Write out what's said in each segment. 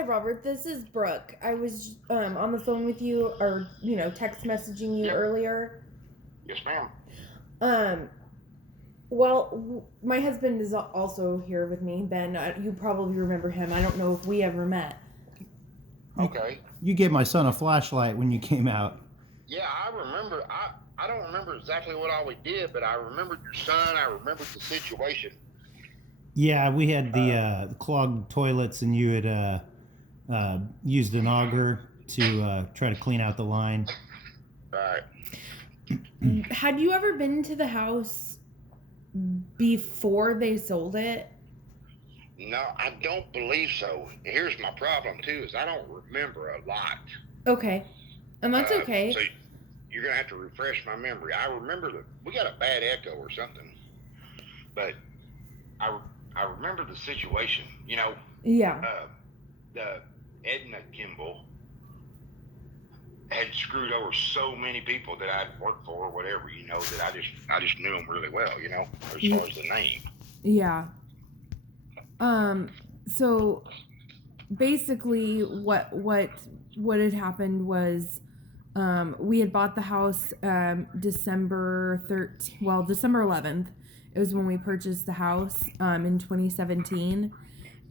Hi, Robert. This is Brooke. I was on the phone with you, or text messaging you Yep. earlier. Yes, ma'am. Um, well, my husband is also here with me. Ben, you probably remember him. I don't know if we ever met. Okay. You gave my son a flashlight when you came out. Yeah, I remember. I don't remember exactly what all we did, but I remembered your son. I remembered the situation. Yeah, we had the clogged toilets, and you had used an auger to try to clean out the line. All right. Had you ever been to the house before they sold it? No, I don't believe so. Here's my problem too: is I don't remember a lot. Okay, and that's okay. So you're gonna have to refresh my memory. I remember that we got a bad echo or something, but I I remember the situation. Yeah. The Edna Kimball had screwed over so many people that I'd worked for or whatever, that I just knew them really well, as far as the name. Yeah. So basically what had happened was we had bought the house December 11th. It was when we purchased the house in 2017.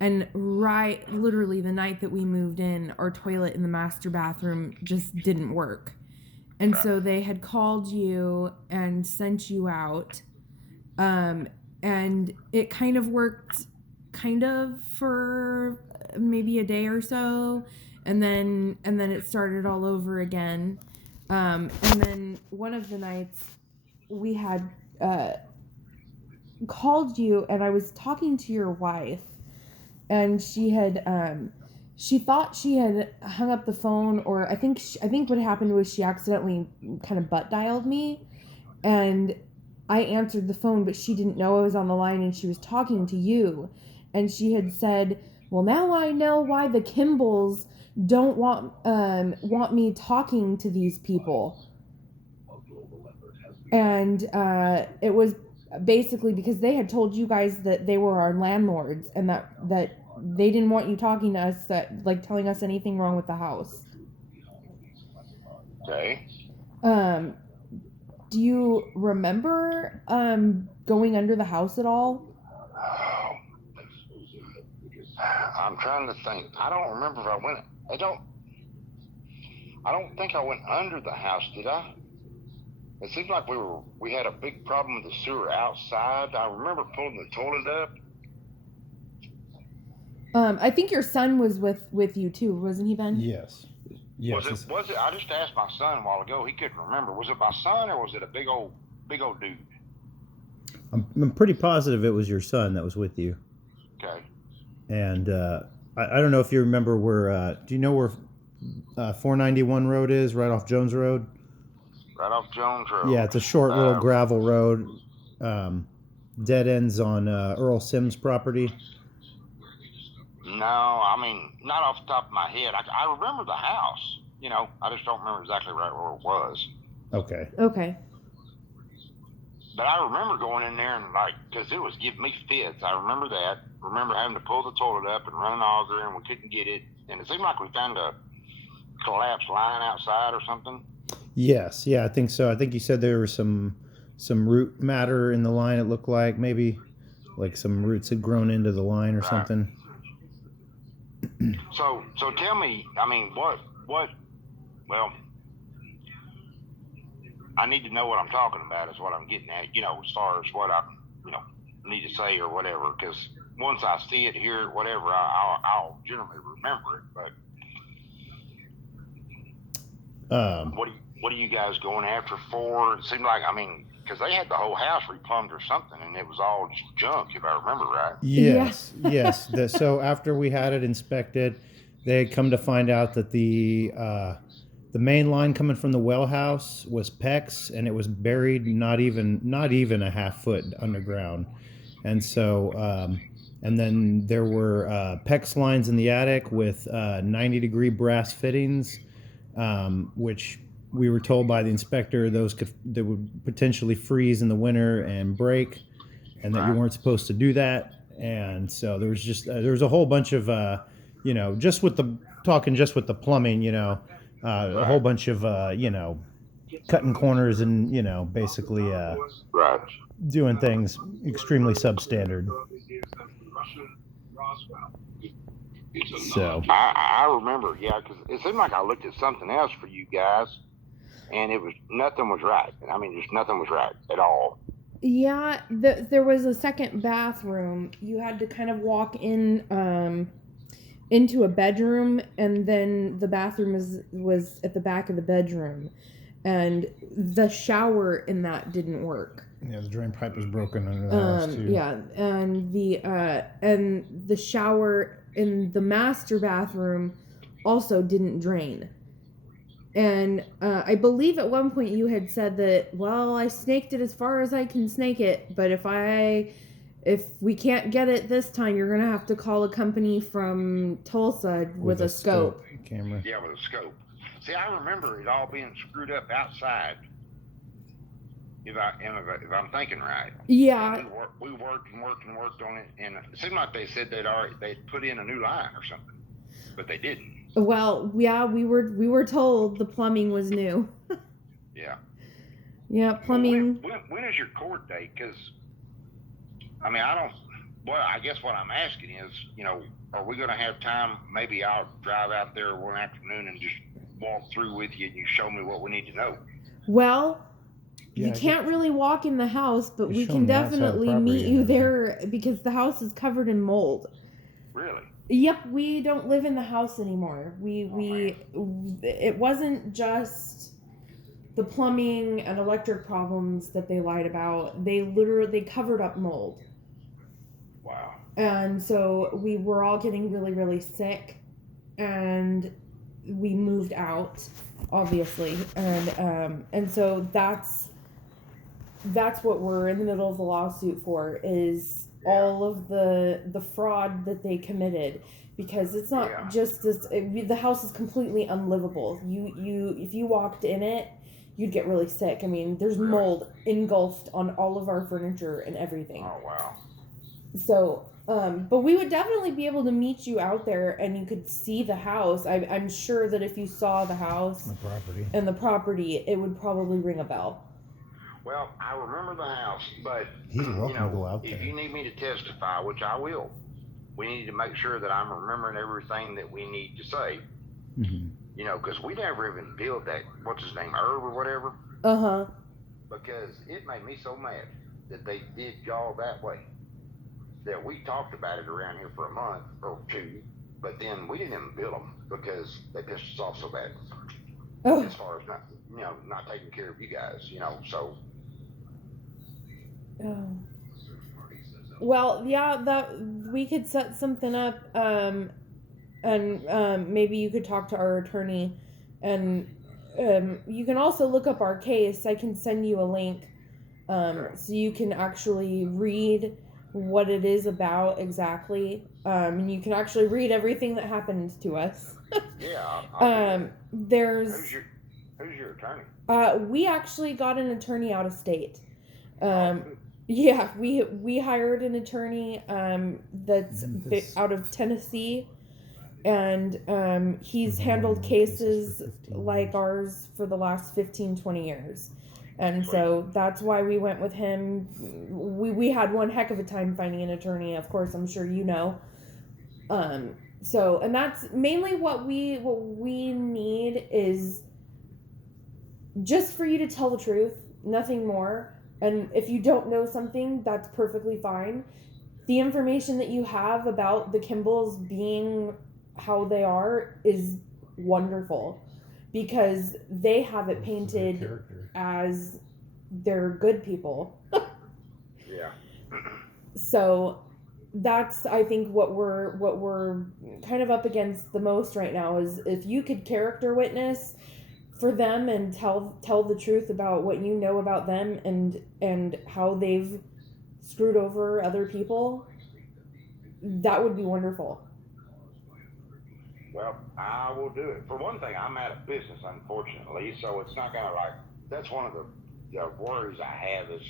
And literally the night that we moved in, our toilet in the master bathroom just didn't work. And so they had called you and sent you out. And it kind of worked for maybe a day or so. And then it started all over again. And then one of the nights we had called you, and I was talking to your wife, and she thought she had hung up the phone, or I think what happened was she accidentally kind of butt dialed me, and I answered the phone, but she didn't know I was on the line, and she was talking to you, and she had said, "Well, now I know why the Kimballs don't want me talking to these people," and it was basically because they had told you guys that they were our landlords, and that they didn't want you talking to us, telling us anything wrong with the house. Okay. Do you remember going under the house at all? I'm trying to think. I don't remember if I went. I don't think I went under the house, did I? It seems like we had a big problem with the sewer outside. I remember pulling the toilet up. I think your son was with you too, wasn't he, Ben? Yes. Was it? I just asked my son a while ago. He couldn't remember. Was it my son or was it a big old dude? I'm pretty positive it was your son that was with you. Okay. And I don't know if you remember where. Do you know where 491 Road is? Right off Jones Road. Right off Jones Road. Yeah, it's a short little gravel road. Dead ends on Earl Sims' property. No, I mean, not off the top of my head. I remember the house. I just don't remember exactly right where it was. Okay. But I remember going in there and because it was giving me fits. I remember that. Remember having to pull the toilet up and run an auger, and we couldn't get it. And it seemed like we found a collapsed line outside or something. Yes, yeah, I think so. I think you said there was some root matter in the line. It looked like maybe like some roots had grown into the line or something. So tell me, I mean, what? Well, I need to know what I'm talking about. Is what I'm getting at. As far as what I, need to say or whatever. Because once I see it, hear it, whatever, I'll generally remember it. But what are you guys going after for? It seemed like, because they had the whole house replumbed or something, and it was all just junk, if I remember right. Yes, yes. So after we had it inspected, they had come to find out that the main line coming from the well house was PEX, and it was buried not even a half foot underground. And so, and then there were PEX lines in the attic with 90-degree brass fittings, which we were told by the inspector they would potentially freeze in the winter and break, and that you weren't supposed to do that. And so there was a whole bunch of you know, just with the plumbing, you know, a whole bunch of, you know, cutting corners and, you know, basically Right. doing things extremely substandard. So, I remember, yeah, because it seemed like I looked at something else for you guys, and nothing was right. I mean, just nothing was right at all. Yeah, there was a second bathroom. You had to kind of walk in into a bedroom, and then the bathroom was at the back of the bedroom, and the shower in that didn't work. yeah, the drain pipe was broken under the house too. Yeah, and the shower in the master bathroom also didn't drain. And I believe at one point you had said that, well, I snaked it as far as I can snake it, but if we can't get it this time, you're gonna have to call a company from Tulsa with a scope camera. Yeah, with a scope. See, I remember it all being screwed up outside. If I'm thinking right. Yeah. We worked on it, and it seemed like they said they'd put in a new line or something, but they didn't. Well, yeah, we were told the plumbing was new. Yeah. Yeah, plumbing. When is your court date? Because, I mean, I guess what I'm asking is, you know, are we going to have time? Maybe I'll drive out there one afternoon and just walk through with you and you show me what we need to know. Well, Yeah, you can't really walk in the house, but we show can me outside the definitely property meet and you everything. there because the house is covered in mold. Really? Yep, we don't live in the house anymore. It wasn't just the plumbing and electric problems that they lied about. They covered up mold. Wow. And so we were all getting really, really sick, and we moved out, obviously, and so that's what we're in the middle of the lawsuit for, is all of the fraud that they committed, because it's not just this. The house is completely unlivable. If you walked in it, you'd get really sick. I mean, there's mold engulfed on all of our furniture and everything. Oh wow. So, but we would definitely be able to meet you out there, and you could see the house. I'm sure that if you saw the house and the property, it would probably ring a bell. Well, I remember the house, but He's welcome to go out if there. you need me to testify, which I will, we need to make sure that I'm remembering everything that we need to say. Mm-hmm. You know, because we never even built that, what's his name, Herb or whatever. Uh-huh. Because it made me so mad that they did y'all that way. That we talked about it around here for a month or two, but then we didn't even build them because they pissed us off so bad. Oh. As far as not taking care of you guys, so. Oh. Well, yeah, that we could set something up, and maybe you could talk to our attorney, and you can also look up our case. I can send you a link, so you can actually read what it is about exactly, and you can actually read everything that happened to us. Yeah. There's. Who's your attorney? We actually got an attorney out of state. Yeah, we hired an attorney that's out of Tennessee, and he's handled cases like ours for the last 15-20 years. And so that's why we went with him. We had one heck of a time finding an attorney, of course, I'm sure you know. So, and that's mainly what we need is just for you to tell the truth, nothing more. And if you don't know something, that's perfectly fine. The information that you have about the Kimballs being how they are is wonderful, because they have it painted as they're good people. Yeah. So that's, I think, what we're kind of up against the most right now is if you could character witness for them and tell the truth about what you know about them and how they've screwed over other people, that would be wonderful. Well, I will do it. For one thing, I'm out of business, unfortunately, so it's not gonna that's one of the worries I have is,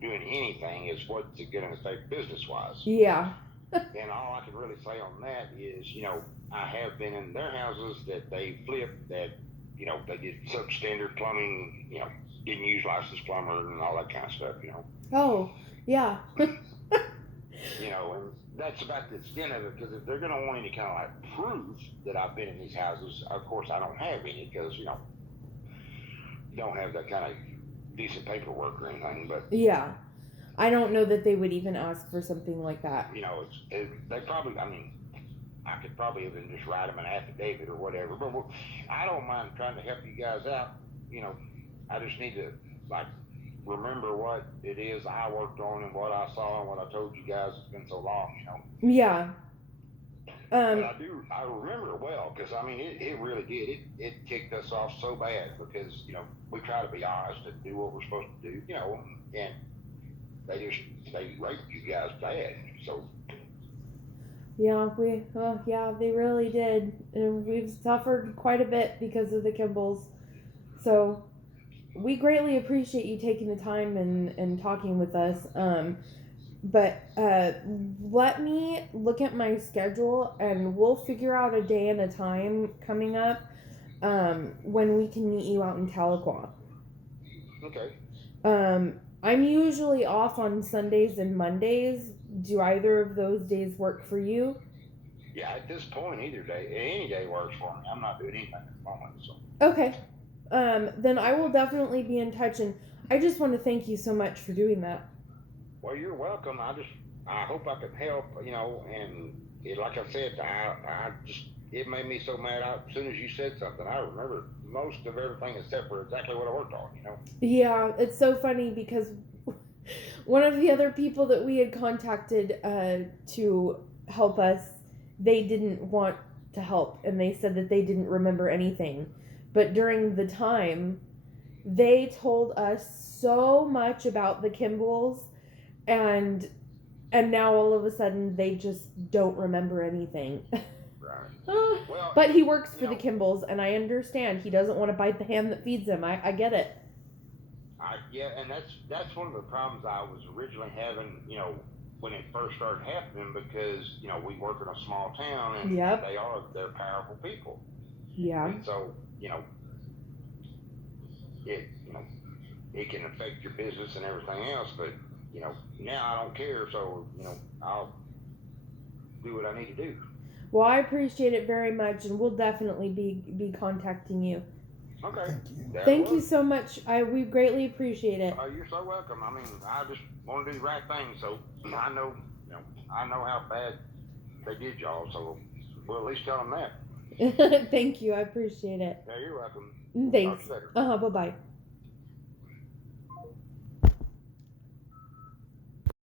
doing anything is what's it gonna affect business wise. Yeah. And all I can really say on that is, I have been in their houses that they flipped that, they did substandard plumbing, didn't use licensed plumber and all that kind of stuff. Oh, yeah. And that's about the extent of it, because if they're going to want any kind of like proof that I've been in these houses, of course I don't have any, because, don't have that kind of decent paperwork or anything, but Yeah. I don't know that they would even ask for something like that. they probably, I could probably even just write them an affidavit or whatever, but I don't mind trying to help you guys out. I just need to like remember what it is I worked on and what I saw and what I told you guys. It's been so long. Yeah. But I remember it well, because it really did. It kicked us off so bad, because we try to be honest and do what we're supposed to do. And they raped you guys bad. So Yeah, they really did. And we've suffered quite a bit because of the Kimballs. So we greatly appreciate you taking the time and talking with us. But let me look at my schedule, and we'll figure out a day and a time coming up when we can meet you out in Tahlequah. okay. I'm usually off on Sundays and Mondays. Do either of those days work for you? Yeah, at this point, any day works for me. I'm not doing anything at the moment, so. Okay. Then I will definitely be in touch, and I just want to thank you so much for doing that. Well, you're welcome. I hope I can help, and like I said, it made me so mad. As soon as you said something, I remember most of everything except for exactly what I worked on, Yeah, it's so funny because one of the other people that we had contacted to help us, they didn't want to help, and they said that they didn't remember anything. But during the time, they told us so much about the Kimballs, and now all of a sudden they just don't remember anything. Right. Well, but he works for the Kimballs, and I understand he doesn't want to bite the hand that feeds him. I get it. Yeah, and that's one of the problems I was originally having, when it first started happening, because we work in a small town, and Yep. they're powerful people. Yeah. And so it can affect your business and everything else, but now I don't care, so I'll do what I need to do. Well, I appreciate it very much, and we'll definitely be contacting you. Okay. Thank you so much. We greatly appreciate it. You're so welcome. I just want to do the right thing, so I know how bad they did y'all, so we'll at least tell them that. Thank you. I appreciate it. Yeah, you're welcome. Thanks. Talk to you later. Bye-bye.